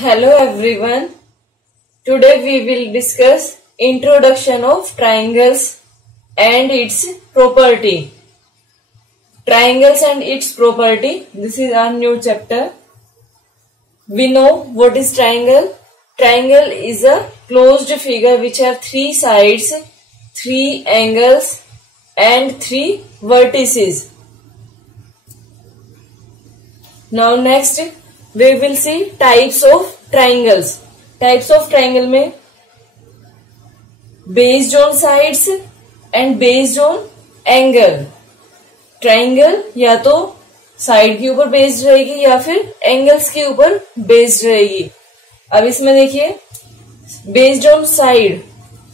Hello everyone. Today we will discuss introduction of triangles and its property. Triangles and its property. This is our new chapter. We know what is triangle. Triangle is a closed figure which have three sides, three angles and three vertices. Now next we will see types of triangles. Types of triangle में based on sides and based on angle. Triangle या तो side के ऊपर based रहेगी या फिर angles के ऊपर बेस्ड रहेगी. अब इसमें देखिए बेस्ड ऑन साइड.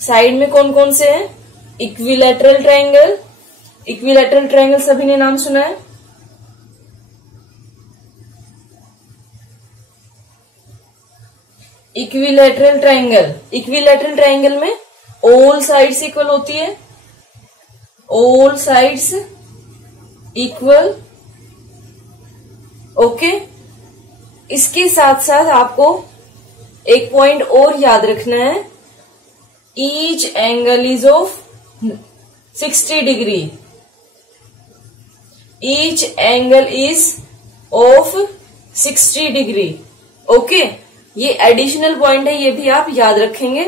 साइड में कौन कौन से हैं? Equilateral triangle. इक्विलैटरल ट्राइंगल सभी ने नाम सुना है. Equilateral triangle. इक्विलैटरल ट्राइंगल में ऑल साइड्स इक्वल होती है. All sides equal. ओके. इसके साथ साथ आपको एक पॉइंट और याद रखना है. Each angle is of 60 degree. Each angle is of 60 degree. Okay. ये एडिशनल पॉइंट है, ये भी आप याद रखेंगे.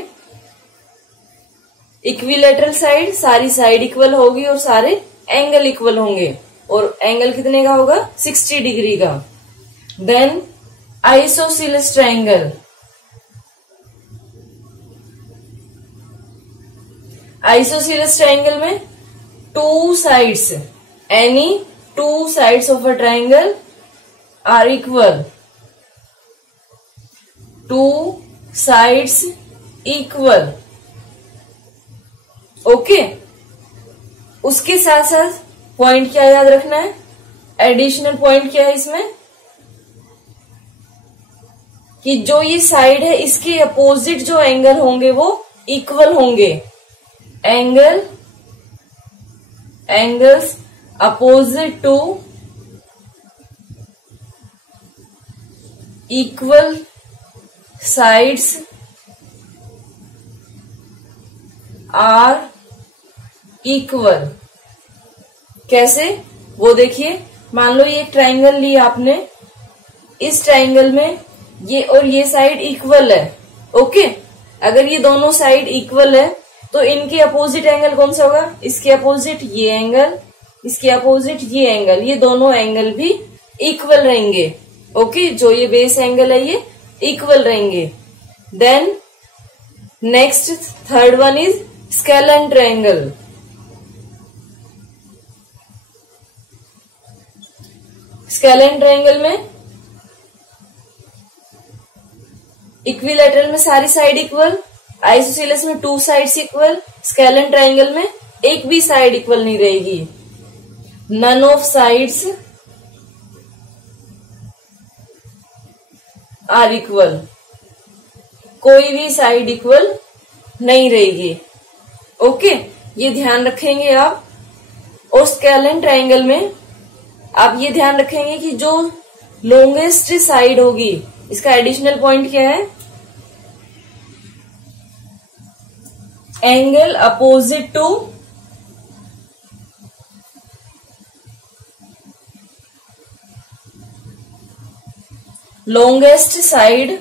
इक्विलैटरल साइड, सारी साइड इक्वल होगी और सारे एंगल इक्वल होंगे. और एंगल कितने का होगा? 60 डिग्री का. Then isosceles triangle. Isosceles triangle में two sides, any two sides of a triangle are equal. Two sides equal. Okay. उसके साथ साथ पॉइंट क्या याद रखना है? एडिशनल पॉइंट क्या है इसमें? कि जो ये साइड है इसके अपोजिट जो एंगल होंगे वो इक्वल होंगे. Angles opposite to equal sides are equal. कैसे? वो देखिए. मान लो ये एक ट्राइंगल लिया आपने. इस ट्राइंगल में ये और ये साइड इक्वल है. ओके. अगर ये दोनों साइड इक्वल है तो इनके अपोजिट एंगल कौन सा होगा? इसके अपोजिट ये एंगल, इसके अपोजिट ये एंगल. ये दोनों एंगल भी इक्वल रहेंगे. ओके. जो ये बेस एंगल है ये इक्वल रहेंगे. Then next third one is scalene triangle. Scalene triangle में इक्विलैटरल में सारी साइड इक्वल, आइसोसेलेस में two sides equal, scalene triangle में एक भी साइड इक्वल नहीं रहेगी. None of sides are equal. कोई भी साइड इक्वल नहीं रहेगी. ओके. ये ध्यान रखेंगे आप. और स्केलेन ट्राइंगल में आप ये ध्यान रखेंगे कि जो लॉन्गेस्ट साइड होगी, इसका एडिशनल पॉइंट क्या है? Angle opposite to longest side.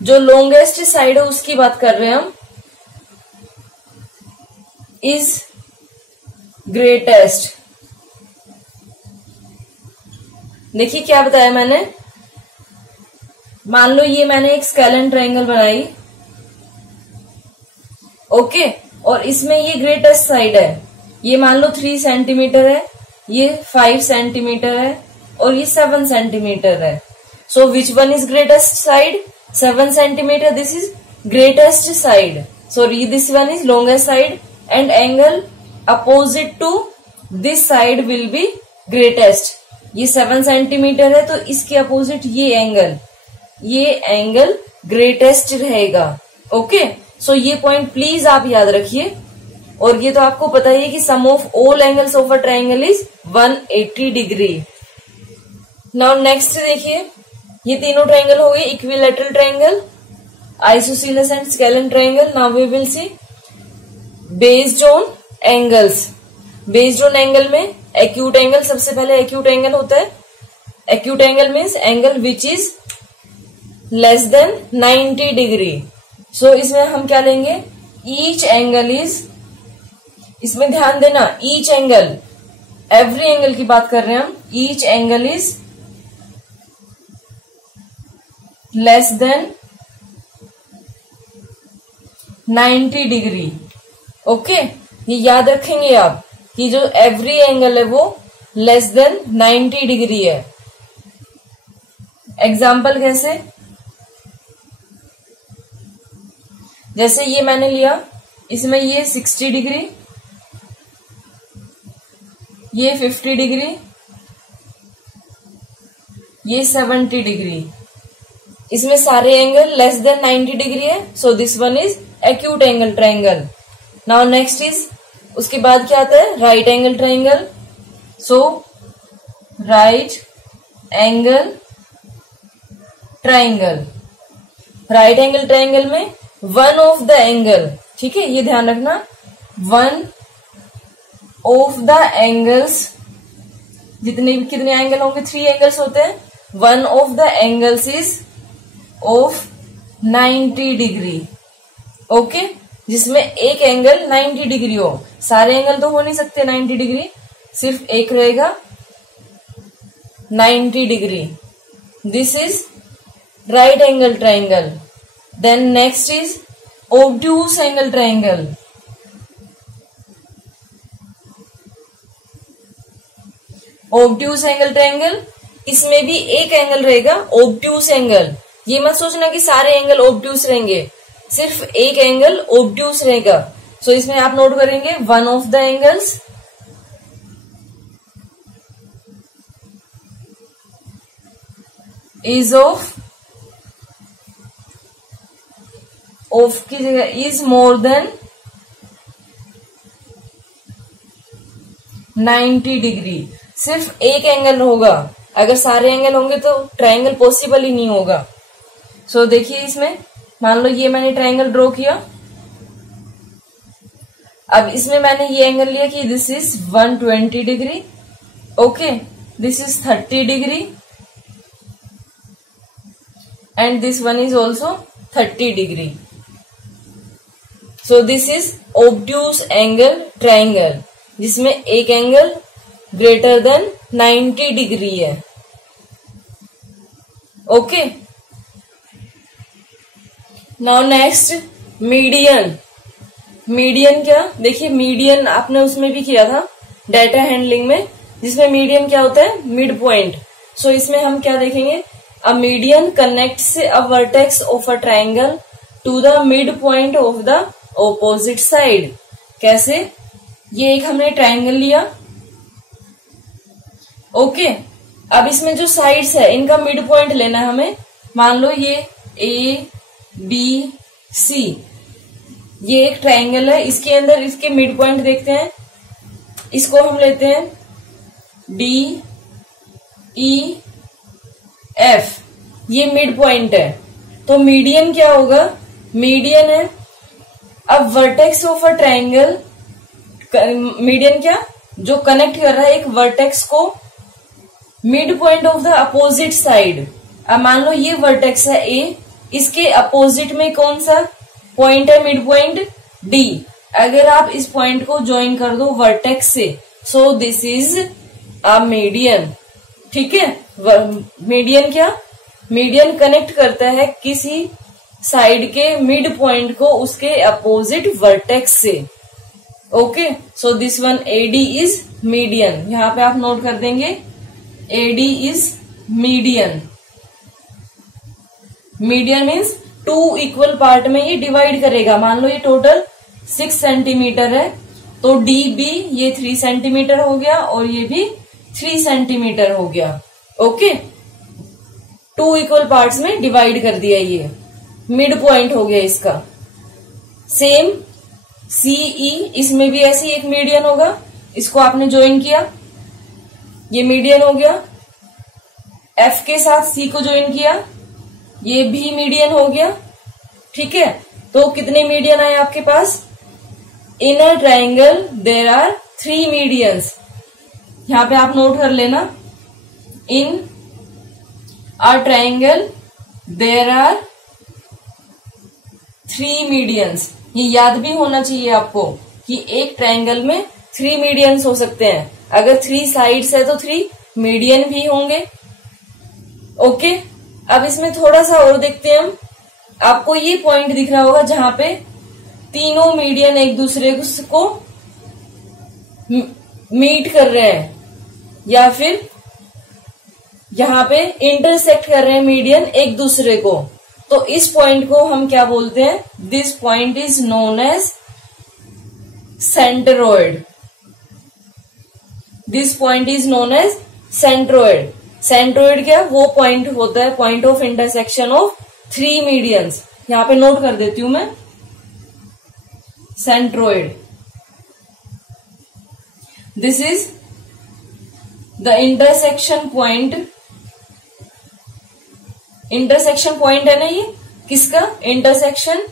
जो लॉन्गेस्ट साइड है उसकी बात कर रहे हैं हम. Is greatest. देखिए क्या बताया मैंने. मान लो ये मैंने एक स्केलेन ट्राइंगल बनाई. ओके. और इसमें ये ग्रेटेस्ट साइड है. ये मान लो 3 सेंटीमीटर है, ये 5 सेंटीमीटर है और ये 7 सेंटीमीटर है. So which one is greatest side? 7 centimeter. This is greatest side. So this one is longest side and angle opposite to this side will be greatest. ये 7 सेंटीमीटर है तो इसके अपोजिट ये एंगल ग्रेटेस्ट रहेगा. Okay. सो ये point please आप याद रखिए. और ये तो आपको पता ही है कि sum of all angles of a triangle is 180 degree. Now next देखिए ये तीनों ट्रायंगल हो गए equilateral triangle, isosceles and scalene triangle. Now we will see based on angles. Based on angle में एक्यूट एंगल, सबसे पहले एक्यूट एंगल होता है। Acute angle means angle which is less than 90 degree. So इसमें हम क्या लेंगे, ईच एंगल इज, इसमें ध्यान देना ईच एंगल, एवरी एंगल की बात कर रहे हैं हम, each angle is less than 90 degree. Okay, ये याद रखेंगे आप कि जो एवरी एंगल है वो लेस देन 90 डिग्री है। एग्जाम्पल कैसे, जैसे ये मैंने लिया, इसमें ये 60 डिग्री, ये 50 डिग्री, ये 70 डिग्री। इसमें सारे एंगल लेस देन 90 डिग्री है। So this one is acute angle triangle. Now next is, उसके बाद क्या आता है, right angle triangle. So right angle triangle, right angle triangle में वन ऑफ द एंगल, ठीक है, ये ध्यान रखना, वन ऑफ द एंगल्स, कितने एंगल होंगे, 3 एंगल्स होते हैं। One of the angles is of 90 degree. Okay, जिसमें एक एंगल 90 डिग्री हो। सारे एंगल तो हो नहीं सकते 90 डिग्री, सिर्फ एक रहेगा 90 डिग्री। This is right angle triangle. Then next is obtuse angle triangle. Obtuse angle triangle, इसमें भी एक एंगल रहेगा ऑब्ट्यूस एंगल। ये मत सोचना कि सारे एंगल ऑब्ट्यूस रहेंगे, सिर्फ एक एंगल ऑब्ट्यूस रहेगा। सो इसमें आप नोट करेंगे one of the angles is of की जगह इज मोर देन 90 डिग्री। सिर्फ एक एंगल होगा, अगर सारे एंगल होंगे तो ट्रायंगल पॉसिबल ही नहीं होगा। सो देखिए, इसमें मान लो ये मैंने ट्रायंगल ड्रॉ किया, अब इसमें मैंने ये एंगल लिया कि this is 120 degree, okay, this is 30 degree and this one is also 30 degree. So this is obtuse angle triangle, जिसमें एक एंगल ग्रेटर देन 90 डिग्री है। Okay, now next median. Median क्या, देखिए मीडियन आपने उसमें भी किया था डाटा हैंडलिंग में, जिसमें मीडियन क्या होता है, मिड पॉइंट। सो इसमें हम क्या देखेंगे, a median connects a vertex of a triangle to the mid point of the opposite side. कैसे, ये एक हमने ट्रायंगल लिया, ओके, अब इसमें जो साइड्स है इनका मिड पॉइंट लेना है हमें। मान लो ये ए बी सी, ये एक ट्रायंगल है, इसके अंदर इसके मिड पॉइंट देखते हैं। इसको हम लेते हैं डी ई एफ, ये मिड पॉइंट है। तो मीडियन क्या होगा, मीडियन है, अब vertex of a triangle, median क्या, जो कनेक्ट कर रहा है एक वर्टेक्स को mid point of the opposite side. अब मान लो ये वर्टेक्स है ए, इसके अपोजिट में कौन सा पॉइंट है, मिड पॉइंट डी। अगर आप इस पॉइंट को ज्वाइन कर दो वर्टेक्स से, so this is a median, ठीक है। मीडियन क्या, मीडियन कनेक्ट करता है किसी साइड के मिड पॉइंट को उसके अपोजिट वर्टेक्स से। Okay, so this one A D is median, यहां पे आप नोट कर देंगे A D is median. Median means 2 equal part में ये डिवाइड करेगा। मान लो ये टोटल 6 सेंटीमीटर है, तो डी बी ये 3 सेंटीमीटर हो गया और ये भी 3 सेंटीमीटर हो गया। ओके, 2 इक्वल पार्ट्स में डिवाइड कर दिया, ये मिड पॉइंट हो गया इसका। सेम सीई, इसमें भी ऐसे एक मीडियन होगा, इसको आपने ज्वाइन किया, ये मीडियन हो गया। एफ के साथ सी को ज्वाइन किया, ये भी मीडियन हो गया। ठीक है, तो कितने मीडियन आए आपके पास? In a triangle there are 3 medians. यहां पे आप नोट कर लेना, in a triangle there are 3 medians. ये याद भी होना चाहिए आपको कि एक ट्राइंगल में 3 मीडियंस हो सकते हैं। अगर 3 साइड्स है तो 3 मीडियन भी होंगे। ओके, अब इसमें थोड़ा सा और देखते हैं हम। आपको ये पॉइंट दिख रहा होगा जहां पे तीनों मीडियन एक दूसरे को मीट कर रहे हैं या फिर यहां पे इंटरसेक्ट कर रहे हैं मीडियन एक दूसरे को। तो इस पॉइंट को हम क्या बोलते हैं? This point is known as centroid. This point is known as centroid. Centroid क्या? वो पॉइंट होता है, point of intersection of 3 medians. यहां पे नोट कर देती हूं मैं, centroid. This is the intersection point. Intersection point है ना ये, किसका? Intersection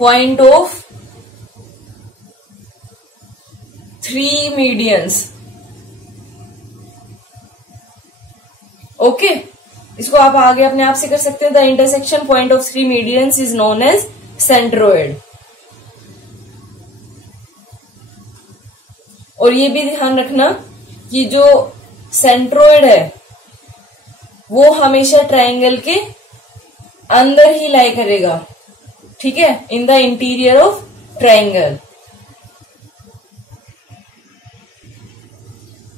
point of 3 medians. Okay, इसको आप आगे अपने आप से कर सकते हैं। The intersection point of 3 medians is known as centroid. और ये भी ध्यान रखना कि जो सेंट्रोइड है वो हमेशा ट्राइंगल के अंदर ही लाई करेगा। ठीक है, in the interior of triangle.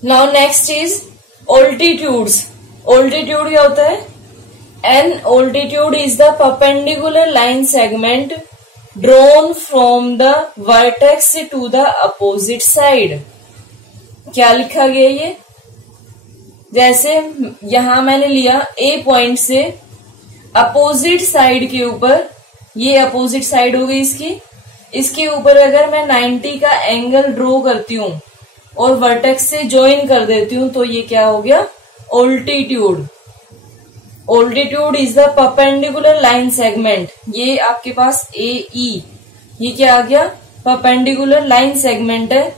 Now next is altitudes. Altitude क्या होता है? An altitude is the perpendicular line segment drawn from the vertex to the opposite side. क्या लिखा गया ये? जैसे यहां मैंने लिया ए पॉइंट से अपोजिट साइड के ऊपर, ये अपोजिट साइड हो गई इसके ऊपर अगर मैं 90 का एंगल ड्रॉ करती हूं और वर्टेक्स से ज्वाइन कर देती हूं तो ये क्या हो गया? Altitude. Altitude is the perpendicular line segment. ये आपके पास ए ई, ये क्या आ गया? परपेंडिकुलर लाइन सेगमेंट है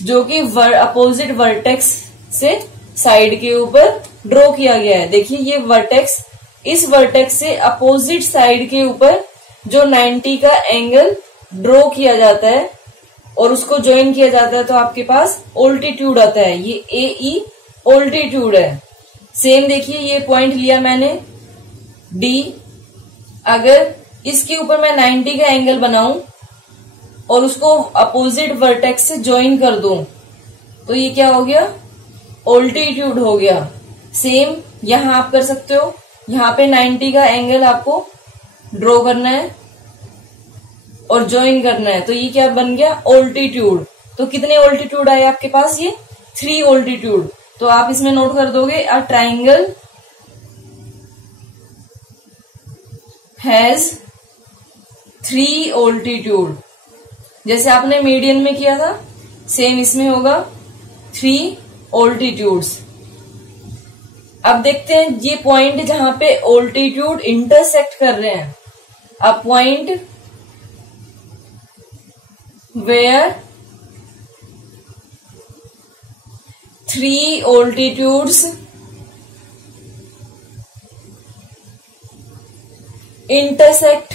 जो कि अपोजिट वर्टेक्स से साइड के ऊपर ड्रॉ किया गया है। देखिए ये वर्टेक्स, इस वर्टेक्स से अपोजिट साइड के ऊपर जो 90 का एंगल ड्रॉ किया जाता है और उसको ज्वाइन किया जाता है तो आपके पास ऑल्टीट्यूड आता है। ये ए ई ऑल्टीट्यूड है। सेम देखिए ये पॉइंट लिया मैंने डी, अगर इसके ऊपर मैं 90 का एंगल बनाऊं और उसको अपोजिट वर्टेक्स से ज्वाइन कर दूं तो ये क्या हो गया? ऑल्टीट्यूड हो गया। सेम यहां आप कर सकते हो, यहां पे 90 का एंगल आपको ड्रॉ करना है और ज्वाइन करना है तो ये क्या बन गया? ऑल्टीट्यूड। तो कितने ऑल्टीट्यूड आए आपके पास? ये 3 ऑल्टीट्यूड। तो आप इसमें नोट कर दोगे, अ ट्राइंगल हैज 3 ऑल्टीट्यूड। जैसे आपने मीडियन में किया था सेम इसमें होगा 3 ऑल्टीट्यूड्स। अब देखते हैं ये पॉइंट जहां पे ऑल्टीट्यूड इंटरसेक्ट कर रहे हैं। A point where 3 altitudes intersect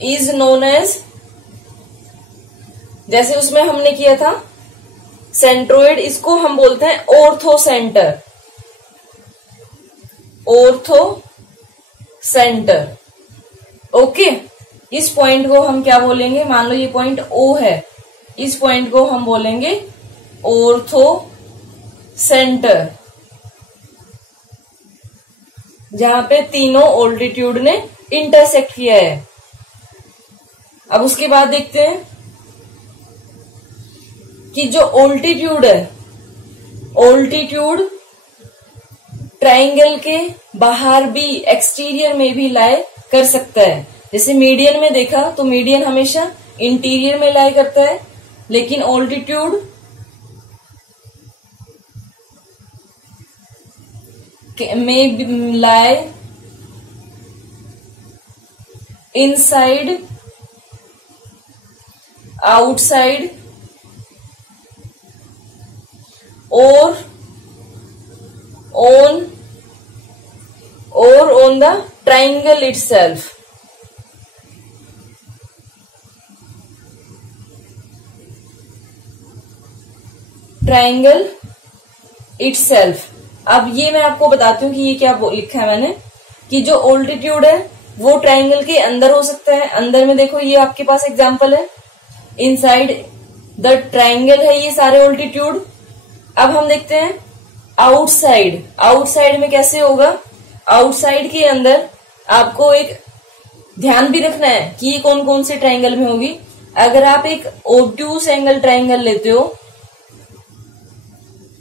is known as, जैसे उसमें हमने किया था सेंट्रोइड, इसको हम बोलते हैं ortho centre. Ortho centre. Okay, इस पॉइंट को हम क्या बोलेंगे? मान लो ये पॉइंट ओ है, इस पॉइंट को हम बोलेंगे ऑर्थो सेंटर, जहां पे तीनों ऑल्टीट्यूड ने इंटरसेक्ट किया है। अब उसके बाद देखते हैं कि जो ऑल्टीट्यूड है, ऑल्टीट्यूड ट्राइंगल के बाहर भी, एक्सटीरियर में भी लाई कर सकता है। जैसे मीडियन में देखा तो मीडियन हमेशा इंटीरियर में लाई करता है, लेकिन ऑल्टीट्यूड में लाई इनसाइड, आउटसाइड और on the triangle itself. Triangle itself. अब ये मैं आपको बताती हूँ कि ये क्या लिखा है मैंने, कि जो ऑल्टीट्यूड है वो ट्राइंगल के अंदर हो सकता है। अंदर में देखो ये आपके पास एग्जांपल है, इनसाइड द ट्राइंगल है ये सारे ऑल्टीट्यूड। अब हम देखते हैं आउटसाइड। आउटसाइड में कैसे होगा, आउटसाइड के अंदर आपको एक ध्यान भी रखना है कि ये कौन कौन से ट्राइंगल में होगी। अगर आप एक ऑब्ट्यूस एंगल ट्राइंगल लेते हो,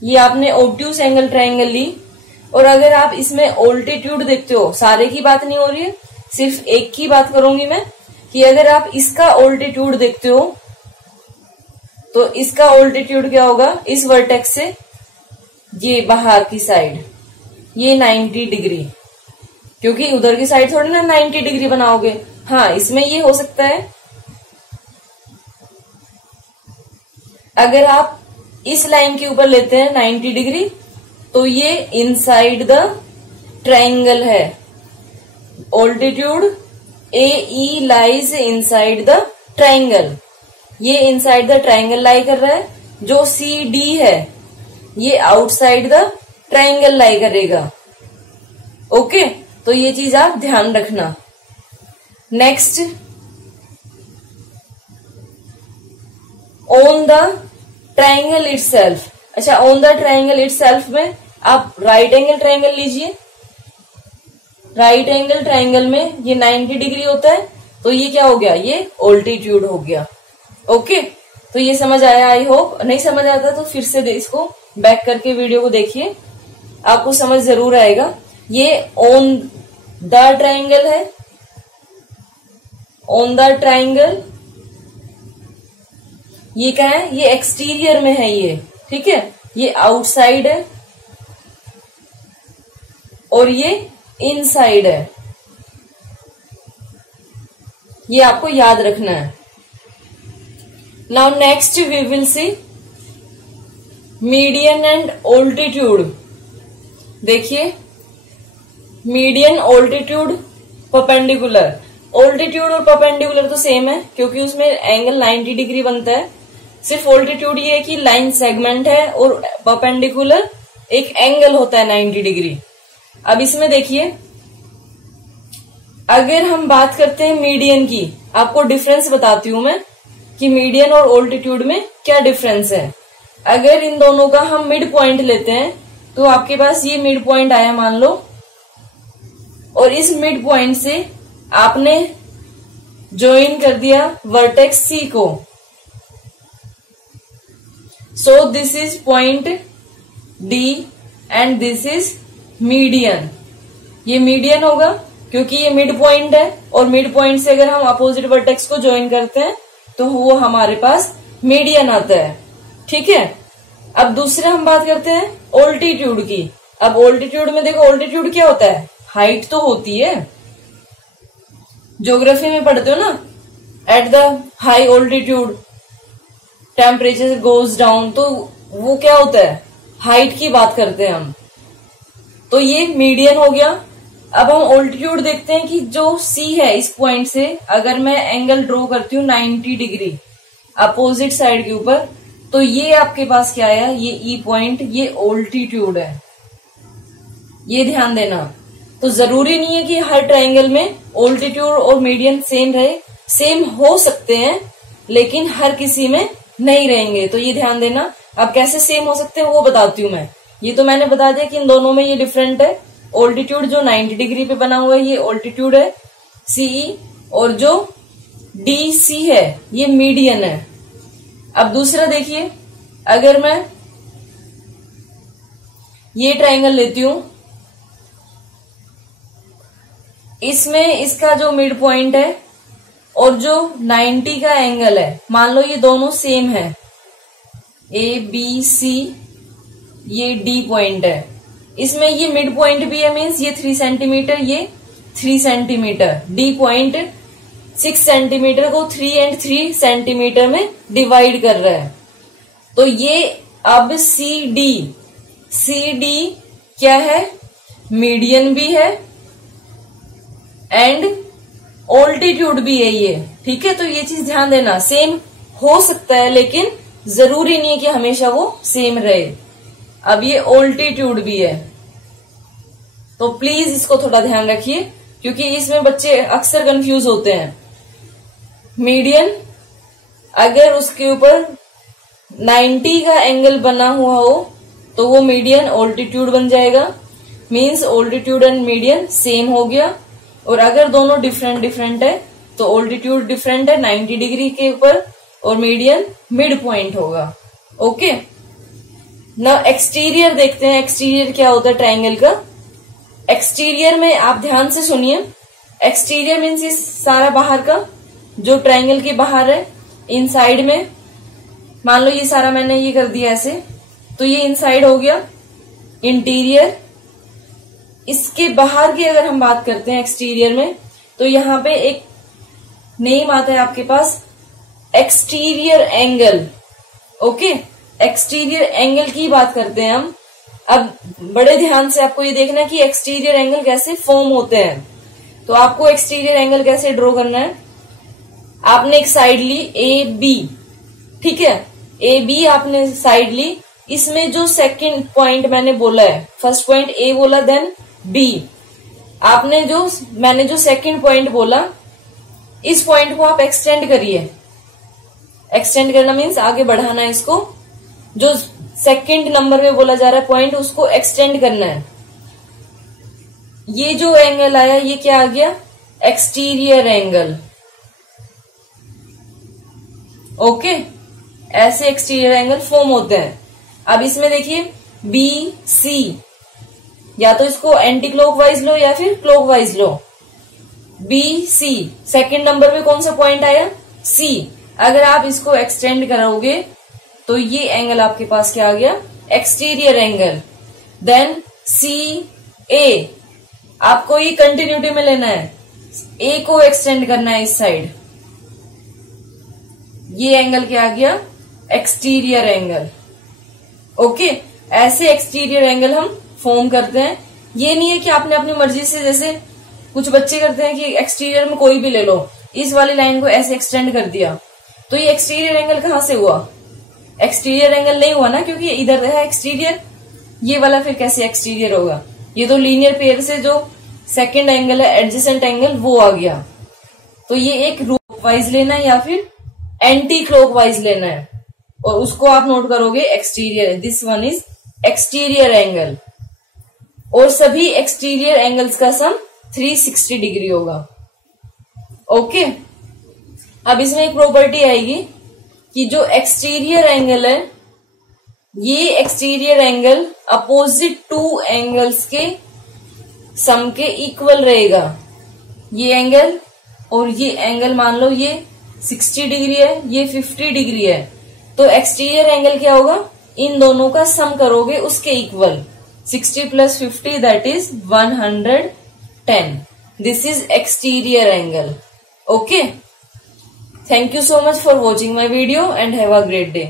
ये आपने ऑब्ट्यूस एंगल ट्राइंगल ली, और अगर आप इसमें ऑल्टीट्यूड देखते हो, सारे की बात नहीं हो रही है, सिर्फ एक की बात करूंगी मैं, कि अगर आप इसका ऑल्टीट्यूड देखते हो तो इसका ऑल्टीट्यूड क्या होगा, इस वर्टेक्स से ये बाहर की साइड ये 90 डिग्री, क्योंकि उधर की साइड थोड़ी ना 90 डिग्री बनाओगे। हाँ, इसमें ये हो सकता है अगर आप इस लाइन के ऊपर लेते हैं 90 डिग्री तो ये इनसाइड द ट्राइंगल है। Altitude AE lies inside the triangle, ये इनसाइड द ट्राइंगल लाई कर रहा है। जो CD है ये आउटसाइड द ट्राइंगल लाई करेगा। ओके, तो ये चीज आप ध्यान रखना। Next, on the triangle itself. अच्छा, ऑन द ट्राइंगल इटसेल्फ में आप राइट एंगल ट्राइंगल लीजिए। राइट एंगल ट्राइंगल में ये 90 डिग्री होता है, तो ये क्या हो गया, ये ऑल्टीट्यूड हो गया। ओके, तो ये समझ आया, आई होप। नहीं समझ आता तो फिर से इसको बैक करके वीडियो को देखिए, आपको समझ जरूर आएगा। ये ऑन द ट्राइंगल है, ऑन द ट्राइंगल। ये क्या है, ये एक्सटीरियर में है ये, ठीक है। ये आउटसाइड है और ये इनसाइड है, ये आपको याद रखना है। Now next we will see median and altitude. देखिए, मीडियन, ऑल्टीट्यूड, परपेंडिकुलर। ऑल्टीट्यूड और परपेंडिकुलर तो सेम है, क्योंकि उसमें एंगल 90 डिग्री बनता है। सिर्फ ऑल्टीट्यूड ये है कि लाइन सेगमेंट है, और परपेंडिकुलर एक एंगल होता है 90 डिग्री। अब इसमें देखिए, अगर हम बात करते हैं मीडियन की, आपको डिफरेंस बताती हूं मैं कि मीडियन और ऑल्टीट्यूड में क्या डिफरेंस है। अगर इन दोनों का हम मिड पॉइंट लेते हैं तो आपके पास ये मिड पॉइंट आया मान लो, और इस मिड पॉइंट से आपने ज्वाइन कर दिया वर्टेक्स C को। So this is point D and this is median. ये मीडियन होगा क्योंकि ये मिड पॉइंट है, और मिड पॉइंट से अगर हम अपोजिट वर्टेक्स को ज्वाइन करते हैं तो वो हमारे पास मीडियन आता है, ठीक है। अब दूसरा हम बात करते हैं ऑल्टीट्यूड की। अब ऑल्टीट्यूड में देखो, ऑल्टीट्यूड क्या होता है, हाइट तो होती है, ज्योग्राफी में पढ़ते हो ना, at the high altitude temperature goes down, तो वो क्या होता है, हाइट की बात करते हैं हम। तो ये मीडियन हो गया। अब हम ऑल्टीट्यूड देखते हैं कि जो C है, इस पॉइंट से अगर मैं एंगल ड्रॉ करती हूँ 90 डिग्री अपोजिट साइड के ऊपर, तो ये आपके पास क्या है, ये E पॉइंट, ये ऑल्टीट्यूड है। ये ध्यान देना। तो जरूरी नहीं है कि हर ट्राइंगल में ऑल्टीट्यूड और मीडियन सेम रहे, सेम हो सकते हैं लेकिन हर किसी में नहीं रहेंगे, तो ये ध्यान देना। अब कैसे सेम हो सकते हैं वो बताती हूँ मैं। ये तो मैंने बता दिया कि इन दोनों में ये डिफरेंट है। ऑल्टीट्यूड जो 90 डिग्री पे बना हुआ है ये ऑल्टीट्यूड है CE, और जो DC है ये मीडियन है। अब दूसरा देखिए, अगर मैं ये ट्राइंगल लेती हूं, इसमें इसका जो मिड पॉइंट है और जो 90 का एंगल है, मान लो ये दोनों सेम है, ए बी सी, ये डी पॉइंट है, इसमें ये मिड पॉइंट भी है, मीन्स ये 3 सेंटीमीटर, ये 3 सेंटीमीटर, डी पॉइंट 6 सेंटीमीटर को 3 एंड 3 सेंटीमीटर में डिवाइड कर रहा है। तो ये अब सी डी क्या है, मीडियन भी है एंड ऑल्टीट्यूड भी है ये, ठीक है। तो ये चीज ध्यान देना, सेम हो सकता है लेकिन जरूरी नहीं है कि हमेशा वो सेम रहे। अब ये ऑल्टीट्यूड भी है, तो प्लीज इसको थोड़ा ध्यान रखिए क्योंकि इसमें बच्चे अक्सर कंफ्यूज होते हैं। मीडियन अगर उसके ऊपर 90 का एंगल बना हुआ हो तो वो मीडियन ऑल्टीट्यूड बन जाएगा, means altitude and median same हो गया। और अगर दोनों डिफरेंट है तो ऑल्टीट्यूड डिफरेंट है 90 डिग्री के ऊपर और मीडियन मिड पॉइंट होगा। ओके, ना एक्सटीरियर देखते हैं, एक्सटीरियर क्या होता है ट्रायंगल का। एक्सटीरियर में आप ध्यान से सुनिए, एक्सटीरियर मीन्स इस सारा बाहर का जो ट्रायंगल के बाहर है, इनसाइड में मान लो ये सारा मैंने ये कर दिया ऐसे, तो ये इनसाइड हो गया। इंटीरियर, इसके बाहर की अगर हम बात करते हैं एक्सटीरियर में, तो यहां पे एक नेम आता है आपके पास, exterior angle. Okay, exterior angle की बात करते हैं हम। अब बड़े ध्यान से आपको ये देखना है कि एक्सटीरियर एंगल कैसे फॉर्म होते हैं। तो आपको एक्सटीरियर एंगल कैसे ड्रॉ करना है, आपने एक साइड ली ए बी, ठीक है, ए बी आपने साइड ली। इसमें जो सेकंड पॉइंट मैंने बोला है, फर्स्ट पॉइंट ए बोला देन बी, मैंने जो सेकंड पॉइंट बोला, इस पॉइंट को आप एक्सटेंड करिए। एक्सटेंड करना मीन्स आगे बढ़ाना है इसको, जो सेकंड नंबर में बोला जा रहा है पॉइंट, उसको एक्सटेंड करना है। ये जो एंगल आया ये क्या आ गया, एक्सटीरियर एंगल। ओके, ऐसे एक्सटीरियर एंगल फॉर्म होते हैं। अब इसमें देखिए बी सी, या तो इसको एंटी क्लॉकवाइज लो या फिर क्लॉकवाइज लो। बी सी, सेकंड नंबर पे कौन सा पॉइंट आया, सी। अगर आप इसको एक्सटेंड करोगे तो ये एंगल आपके पास क्या आ गया, एक्सटीरियर एंगल। देन सी ए, आपको ये कंटिन्यूटी में लेना है, ए को एक्सटेंड करना है इस साइड, ये एंगल क्या आ गया, एक्सटीरियर एंगल। ओके, ऐसे एक्सटीरियर एंगल हम फॉर्म करते हैं। ये नहीं है कि आपने अपनी मर्जी से, जैसे कुछ बच्चे करते हैं कि एक्सटीरियर में कोई भी ले लो, इस वाली लाइन को ऐसे एक्सटेंड कर दिया, तो ये एक्सटीरियर एंगल कहां से हुआ, एक्सटीरियर एंगल नहीं हुआ ना, क्योंकि इधर है एक्सटीरियर, ये वाला फिर कैसे एक्सटीरियर होगा। ये तो लीनियर पेयर से जो सेकंड एंगल है एडजेसेंट एंगल वो आ गया। तो ये एक क्लॉकवाइज लेना है या फिर एंटी क्लॉकवाइज लेना है, और उसको आप नोट करोगे exterior, this one is exterior angle. और सभी एक्सटीरियर एंगल्स का सम 360 डिग्री होगा। ओके, अब इसमें एक प्रॉपर्टी आएगी कि जो एक्सटीरियर एंगल है, ये exterior angle opposite two angles के सम के इक्वल रहेगा। ये एंगल और ये एंगल मान लो ये 60 डिग्री है, ये 50 डिग्री है, तो एक्सटीरियर एंगल क्या होगा, इन दोनों का सम करोगे उसके equal. 60 + 50 that is 110. This is exterior angle. Okay. Thank you so much for watching my video and have a great day.